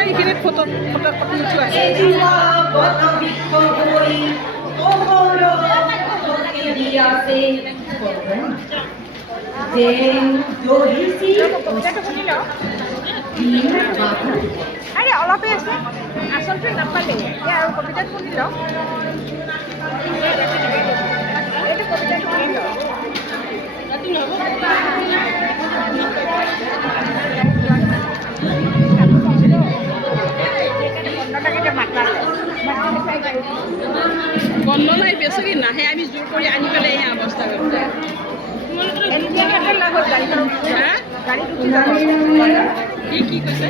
এইখিনি ফটো আছে আরে অলপে আছে আসলটো নাপালে আৰু কবিতা শুনি লওঁ এইটো কবিতা শুনি লওঁ বন্ধ নাই বেছি কি নাহে আমি জোৰ কৰি আনি পেলাই এই অৱস্থা কি কৈছে